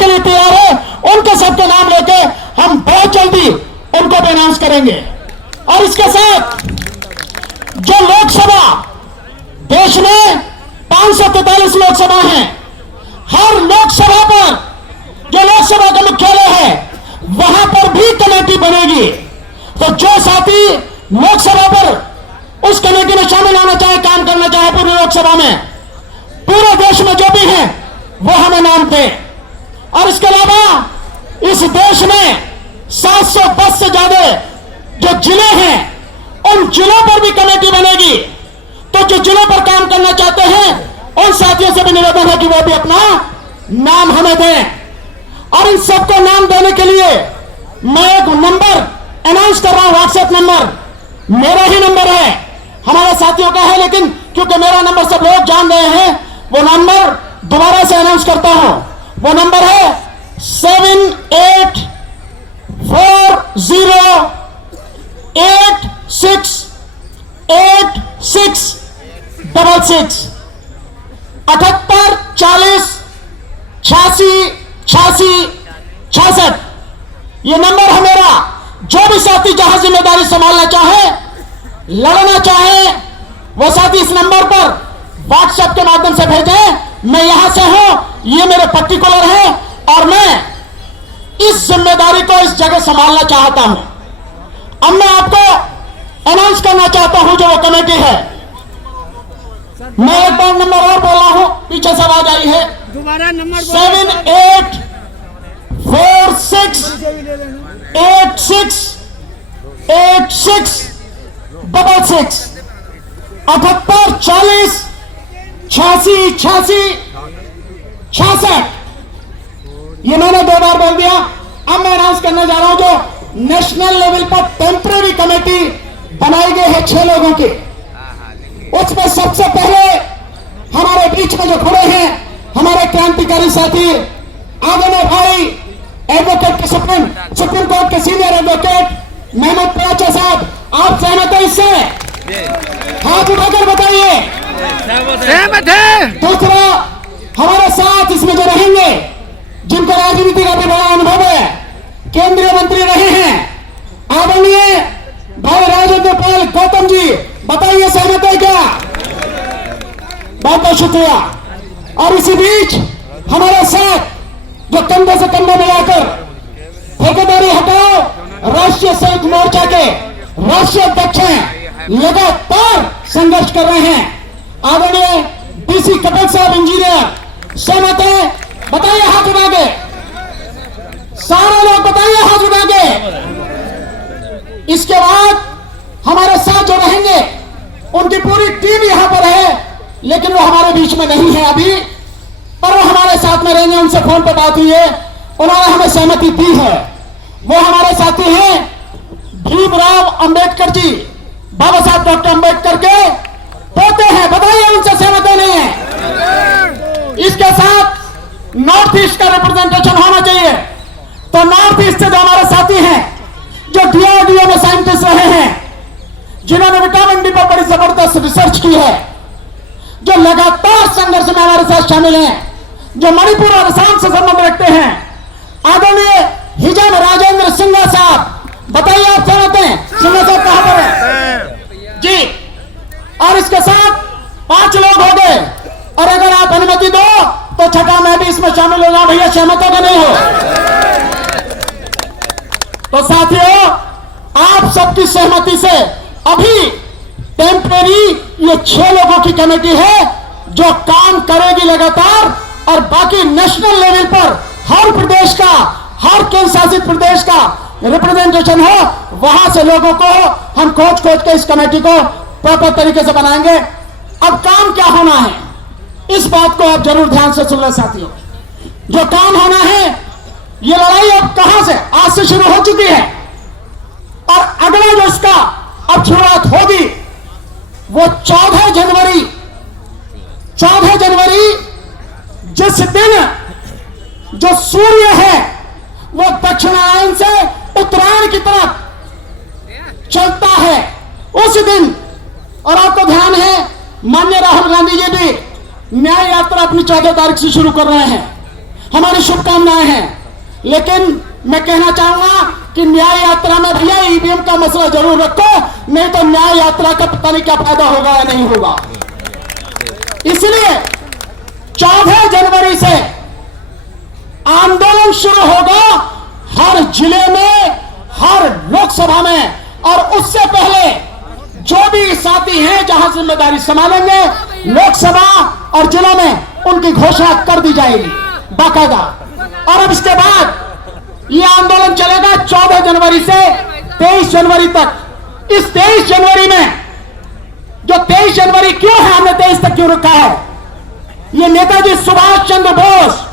के लिए तैयार है उनके सबके नाम लेके हम बहुत जल्दी उनको भी अनाउंस करेंगे। और इसके साथ जो लोकसभा, देश में 543 लोकसभा हैं, हर लोकसभा पर जो लोकसभा का मुख्यालय है वहां पर भी कमेटी बनेगी। तो जो साथी लोकसभा पर उस कमेटी में शामिल होना चाहे, काम करना चाहे पूरी लोकसभा में, पूरे देश में जो भी हैं वो हमें नाम दें। और इसके अलावा इस देश में 710 से ज्यादा जो जिले हैं उन जिलों पर भी कमेटी बनेगी। तो जो जिलों पर काम करना चाहते हैं उन साथियों से भी निवेदन है कि वो भी अपना नाम हमें दें। और इन सबको नाम देने के लिए मैं एक नंबर अनाउंस कर रहा हूं, व्हाट्सएप नंबर मेरा ही नंबर है, हमारे साथियों का है, लेकिन क्योंकि मेरा नंबर सब लोग जान रहे हैं वो नंबर दोबारा से अनाउंस करता हूं। वो नंबर है 78408686 78 40 86 86 66। ये नंबर है मेरा। जो भी साथी जहां जिम्मेदारी संभालना चाहे, लड़ना चाहे, वो साथी इस नंबर पर व्हाट्सएप के माध्यम से भेजें। मैं यहां से हूं, ये मेरे पर्टिकुलर है और मैं इस जिम्मेदारी को इस जगह संभालना चाहता हूं। अब मैं आपको अनाउंस करना चाहता हूं जो वो कमेटी है। मैं एक बार नंबर और बोल रहा हूं, पीछे से आवाज आई है, दोबारा नंबर 78468686 78 40 86 86 66। ये मैंने 2 बार बोल दिया। अब मैं अनाउंस करने जा रहा हूं जो नेशनल लेवल पर टेम्पररी कमेटी बनाई गई है 6 लोगों की। उसमें सबसे पहले हमारे बीच में जो खड़े हैं हमारे क्रांतिकारी साथी आदरणीय भाई एडवोकेट के सुप्रीम कोर्ट के सीनियर एडवोकेट महमूद पराचा साहब, आप सहमत हैं इससे? हाथ उठाकर बताइए। सहमत है। दूसरा, हमारे साथ इसमें जो रहेंगे, जिनको राजनीति का भी बड़ा अनुभव है, केंद्रीय मंत्री रहे हैं, आदरणीय भाई राजेंद्र पाल गौतम जी, बताइए सहमत है क्या? बहुत बहुत शुक्रिया। और इसी बीच हमारे साथ जो कंधे से कंधे मिलाकर ठेकेदारी हटाओ राष्ट्रीय संयुक्त मोर्चा के राष्ट्रीय अध्यक्ष हैं, लगातार संघर्ष कर रहे हैं, आदरणीय डीसी कपिल साहब इंजीनियर, सहमत है? बताइए हाथ उठा के, सारे लोग बताइए हाथ उठा के। इसके बाद हमारे साथ जो रहेंगे उनकी पूरी टीम यहां पर है, लेकिन वो हमारे बीच में नहीं है अभी, पर वो हमारे साथ में रहेंगे। उनसे फोन पर बात हुई है, उन्होंने हमें सहमति दी है। वो हमारे साथी हैं भीमराव अंबेडकर जी, बाबा साहब डॉक्टर अंबेडकर के पोते हैं। बताइए उनसे सहमत है नहीं है? इसके साथ नॉर्थ ईस्ट का रिप्रेजेंटेशन होना चाहिए। तो नॉर्थ ईस्ट से जो हमारे साथी हैं, जो डीआरडीओ में साइंटिस्ट रहे हैं, जिन्होंने विटामिन डी पर बड़ी जबरदस्त रिसर्च की है, जो लगातार संघर्ष में हमारे साथ शामिल हैं, जो मणिपुर और असम से संबंध रखते हैं, आदरणीय हिजन राजेंद्र सिंघा साहब, बताइए आप सहमत हैं? सिंघा साहब कहां पर है जी? और इसके साथ 5 लोग हो गए, और अगर आप अनुमति दो तो छठा मैं भी इसमें शामिल हो जाऊं। भैया सहमत हो कि नहीं हो? तो साथियों, आप सबकी सहमति से अभी टेम्परेरी ये 6 लोगों की कमेटी है जो काम करेगी लगातार, और बाकी नेशनल लेवल पर हर प्रदेश का, हर केंद्र शासित प्रदेश का रिप्रेजेंटेशन हो, वहां से लोगों को हम खोज के इस कमेटी को प्रॉपर तरीके से बनाएंगे। अब काम क्या होना है, इस बात को आप जरूर ध्यान से सुन लें साथियों। जो काम होना है, ये लड़ाई अब कहां से, आज से शुरू हो चुकी है, और अगला जो इसका अब शुरुआत होगी वो 14 जनवरी जिस दिन जो सूर्य है वो दक्षिणायन से उत्तरायण की तरफ चलता है, उस दिन। और आपको ध्यान है, माननीय राहुल गांधी जी भी न्याय यात्रा अपनी 14 तारीख से शुरू कर रहे हैं। हमारी शुभकामनाएं हैं। लेकिन मैं कहना चाहूंगा कि न्याय यात्रा में भैया ईवीएम का मसला जरूर रखो, नहीं तो न्याय यात्रा का पता नहीं क्या फायदा होगा या नहीं होगा। इसलिए 14 जनवरी से आंदोलन शुरू होगा हर जिले में, हर लोकसभा में, और उससे पहले जो भी साथी हैं जहां जिम्मेदारी संभालेंगे लोकसभा और जिलों में उनकी घोषणा कर दी जाएगी बाकायदा। और अब इसके बाद यह आंदोलन चलेगा 14 जनवरी से 23 जनवरी तक। इस 23 जनवरी में, जो 23 जनवरी क्यों है, हमने 23 तक क्यों रखा है, यह नेताजी सुभाष चंद्र बोस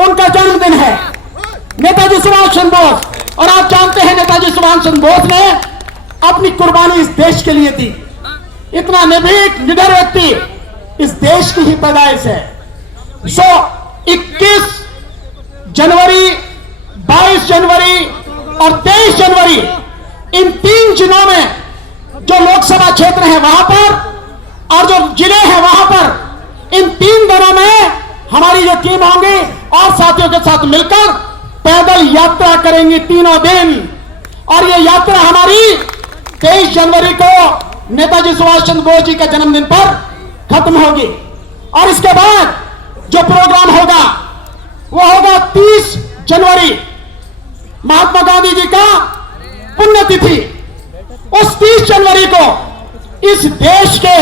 उनका जन्मदिन है, नेताजी सुभाष चंद्र बोस। और आप जानते हैं नेताजी सुभाष चंद्र बोस ने अपनी कुर्बानी इस देश के लिए दी। इतना निर्भीक निडर व्यक्ति इस देश की ही पैदाइश है। 21 जनवरी, 22 जनवरी और 23 जनवरी, इन 3 जिलों में जो लोकसभा क्षेत्र है वहां पर और जो जिले हैं वहां पर, इन 3 दिनों में हमारी जो टीम होंगी और साथियों के साथ मिलकर पैदल यात्रा करेंगी तीनों दिन। और ये यात्रा हमारी 23 जनवरी को नेताजी सुभाष चंद्र बोस जी के जन्मदिन पर खत्म होगी। और इसके बाद जो प्रोग्राम होगा वो होगा 30 जनवरी, महात्मा गांधी जी का पुण्यतिथि। उस 30 जनवरी को इस देश के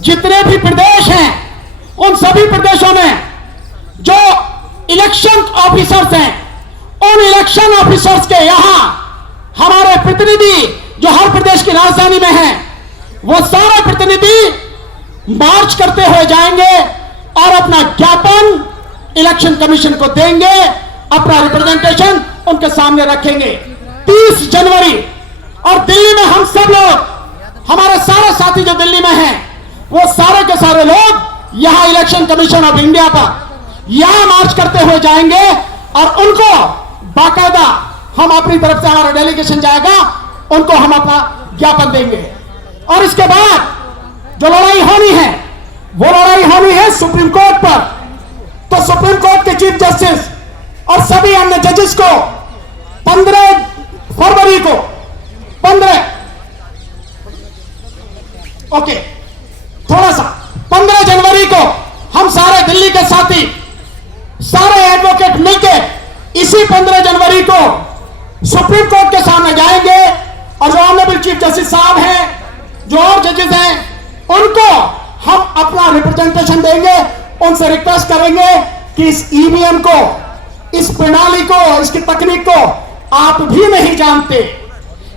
जितने भी प्रदेश हैं उन सभी प्रदेशों में जो इलेक्शन ऑफिसर्स हैं, उन इलेक्शन ऑफिसर्स के यहां हमारे प्रतिनिधि जो हर प्रदेश की राजधानी में हैं, वो सारे प्रतिनिधि मार्च करते हुए जाएंगे और अपना ज्ञापन इलेक्शन कमीशन को देंगे, अपना रिप्रेजेंटेशन उनके सामने रखेंगे 30 जनवरी। और दिल्ली में हम सब लोग, हमारे सारे साथी जो दिल्ली में हैं, वो सारे के सारे लोग यहां इलेक्शन कमीशन ऑफ इंडिया पर यहां मार्च करते हुए जाएंगे और उनको बाकायदा हम अपनी तरफ से, हमारा डेलीगेशन जाएगा, उनको हम अपना ज्ञापन देंगे। और इसके बाद जो लड़ाई होनी है वो लड़ाई होनी है सुप्रीम कोर्ट पर। तो सुप्रीम कोर्ट के चीफ जस्टिस और सभी अन्य जजेस को 15 फरवरी को 15 जनवरी को हम सारे दिल्ली के साथी, सारे एडवोकेट मिलकर इसी 15 जनवरी को सुप्रीम कोर्ट के सामने जाएंगे और जो ऑनरेबल चीफ जस्टिस साहब हैं, जो और जजेस हैं, उनको हम अपना रिप्रेजेंटेशन देंगे, उनसे रिक्वेस्ट करेंगे कि इस ईवीएम को, इस प्रणाली को, इसकी तकनीक को आप भी नहीं जानते।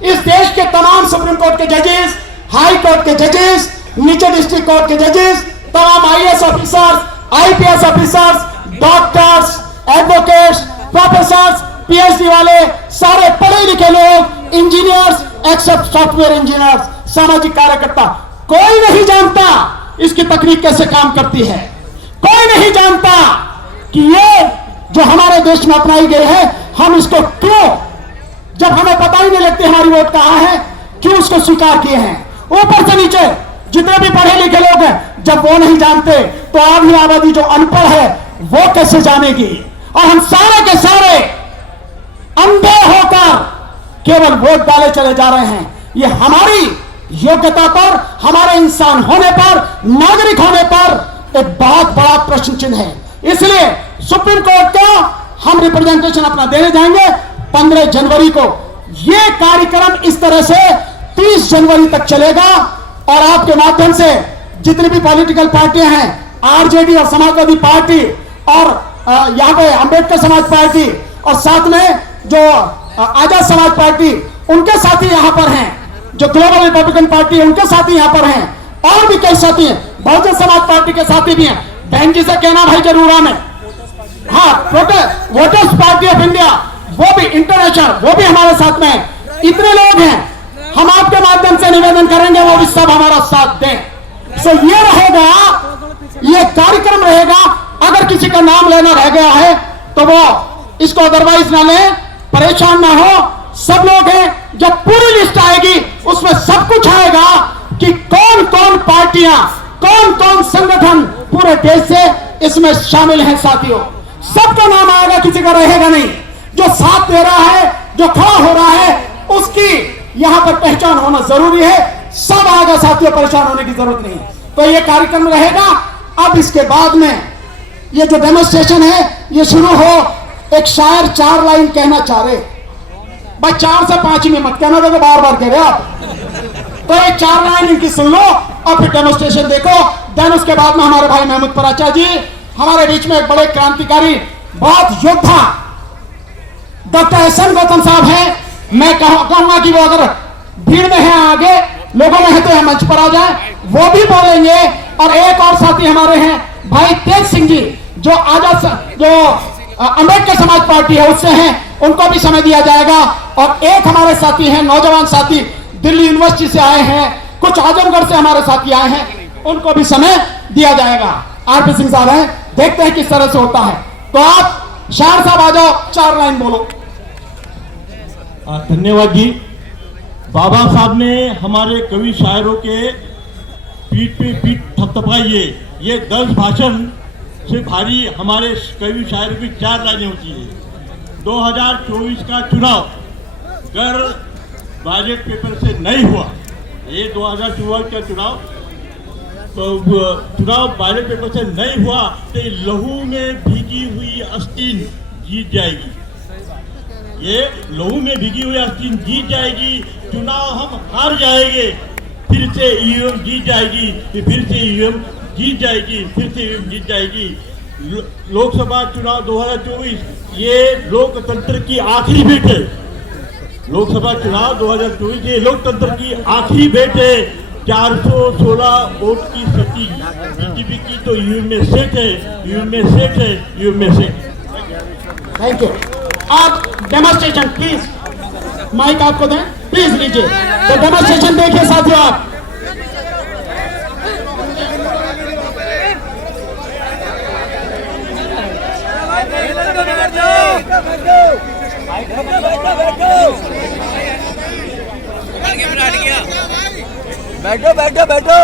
इस देश के तमाम सुप्रीम कोर्ट के जजेस, हाई कोर्ट के जजेस, नीचे डिस्ट्रिक्ट कोर्ट के जजेस, तमाम IAS officers, IPS officers, doctors, advocates, professors, PhD वाले, सारे पढ़े लिखे लोग, इंजीनियर्स एक्सेप्ट सॉफ्टवेयर इंजीनियर्स, सामाजिक कार्यकर्ता, कोई नहीं जानता इसकी तकनीक कैसे काम करती है। कोई नहीं जानता कि ये जो हमारे देश में अपनाई गई है, हम इसको क्यों, जब हमें पता ही नहीं लगती हमारी वोट कहां है, क्यों उसको स्वीकार किए हैं। ऊपर से नीचे जितने भी पढ़े लिखे लोग हैं, जब वो नहीं जानते तो आधी आबादी जो अनपढ़ है वो कैसे जानेगी। और हम सारे के सारे अंधे होकर केवल वोट डाले चले जा रहे हैं। ये हमारी योग्यता पर, हमारे इंसान होने पर, नागरिक होने पर एक बहुत बड़ा प्रश्न चिन्ह है। इसलिए सुप्रीम कोर्ट को हम रिप्रेजेंटेशन अपना देने जाएंगे 15 जनवरी को। यह कार्यक्रम इस तरह से 30 जनवरी तक चलेगा और आपके माध्यम से जितनी भी पॉलिटिकल पार्टियां हैं, आरजेडी और समाजवादी पार्टी और यहां पे अंबेडकर समाज पार्टी और साथ में जो आजाद समाज पार्टी, उनके साथी यहां पर हैं, जो ग्लोबल रिपब्लिकन पार्टी है उनके साथी यहां पर हैं, और भी कई साथी हैं, बहुजन समाज पार्टी के साथी भी हैं। बहन जी से कहना भाई जरूर आने, हाँ, वोटर्स पार्टी ऑफ इंडिया, वो भी इंटरनेशनल, वो भी हमारे साथ में है। इतने लोग हैं, हम आपके माध्यम से निवेदन करेंगे वो भी सब हमारा साथ दें। सो ये रहेगा, ये कार्यक्रम रहेगा। अगर किसी का नाम लेना रह गया है तो वो इसको अदरवाइज ना ले, परेशान ना हो। सब लोग हैं, जब पूरी लिस्ट आएगी उसमें सब कुछ आएगा कि कौन कौन पार्टियां, कौन कौन संगठन पूरे देश से इसमें शामिल हैं। साथियों, सबका नाम आएगा, किसी का रहेगा नहीं। जो साथ दे रहा है, जो खड़ा हो रहा है, उसकी यहां पर पहचान होना जरूरी है। सब आएगा साथियों, परेशान होने की जरूरत नहीं। तो ये कार्यक्रम रहेगा। अब इसके बाद में ये जो डेमोन्स्ट्रेशन है ये शुरू हो। एक शायर 4 लाइन कहना चाह रहे, भाई 4 से 5 में मत कहना, देखो बार बार कह रहे आप। तो ये 4 लाइन इनकी सुन लो और फिर डेमोन्स्ट्रेशन देखो। देन उसके बाद में हमारे भाई महमूद पराचा जी हमारे बीच में एक बड़े क्रांतिकारी, बहुत योद्धा डॉक्टर एहसन गौतम साहब हैं। मैं कहूंगा कि वो अगर भीड़ में है, आगे लोगों में है, तो मंच पर आ जाए, वो भी बोलेंगे। और एक और साथी हमारे हैं भाई तेज सिंह जी, जो आजाद जो अंबेडकर समाज पार्टी है उससे हैं, उनको भी समय दिया जाएगा। और एक हमारे साथी हैं, नौजवान साथी, दिल्ली यूनिवर्सिटी से आए हैं, कुछ आजमगढ़ से हमारे साथी आए हैं, उनको भी समय दिया जाएगा। आरपी सिंह साहब हैं, देखते हैं किस तरह से होता है। तो आप शायर साहब आ जाओ, 4 लाइन बोलो। धन्यवाद जी। बाबा साहब ने हमारे कवि शायरों के पीठ पे पीठ थपथपाई है। ये 10 भाषण से भारी हमारे कवि शायरों की 4 लाइनें होती है। 2024 का चुनाव अगर बैलेट पेपर से नहीं हुआ, ये 2024 का चुनाव बैलेट पेपर से नहीं हुआ तो लहू में भीगी हुई आस्तीन जीत जाएगी। ये लहू में भीगी हुई आस्तीन जीत जाएगी। चुनाव हम हार जाएंगे, फिर से ईवीएम जीत जाएगी, फिर से ईवीएम जीत जाएगी, फिर से ईवीएम जीत जाएगी। लोकसभा चुनाव 2024 ये लोकतंत्र की आखिरी भेंट है। लोकसभा चुनाव 2024 ये लोकतंत्र की आखिरी भेंट है। 416 वोट की स्थिति बीजेपी की तो ईवीएम में सेट है, ईवीएम में सेट है, ईवीएम में सेट। Thank you. आप डेमोन्स्ट्रेशन प्लीज, माइक आपको दें, प्लीज लीजिए। तो डेमोन्स्ट्रेशन देखिए साथियों आप। बैठो बैठो बैठो।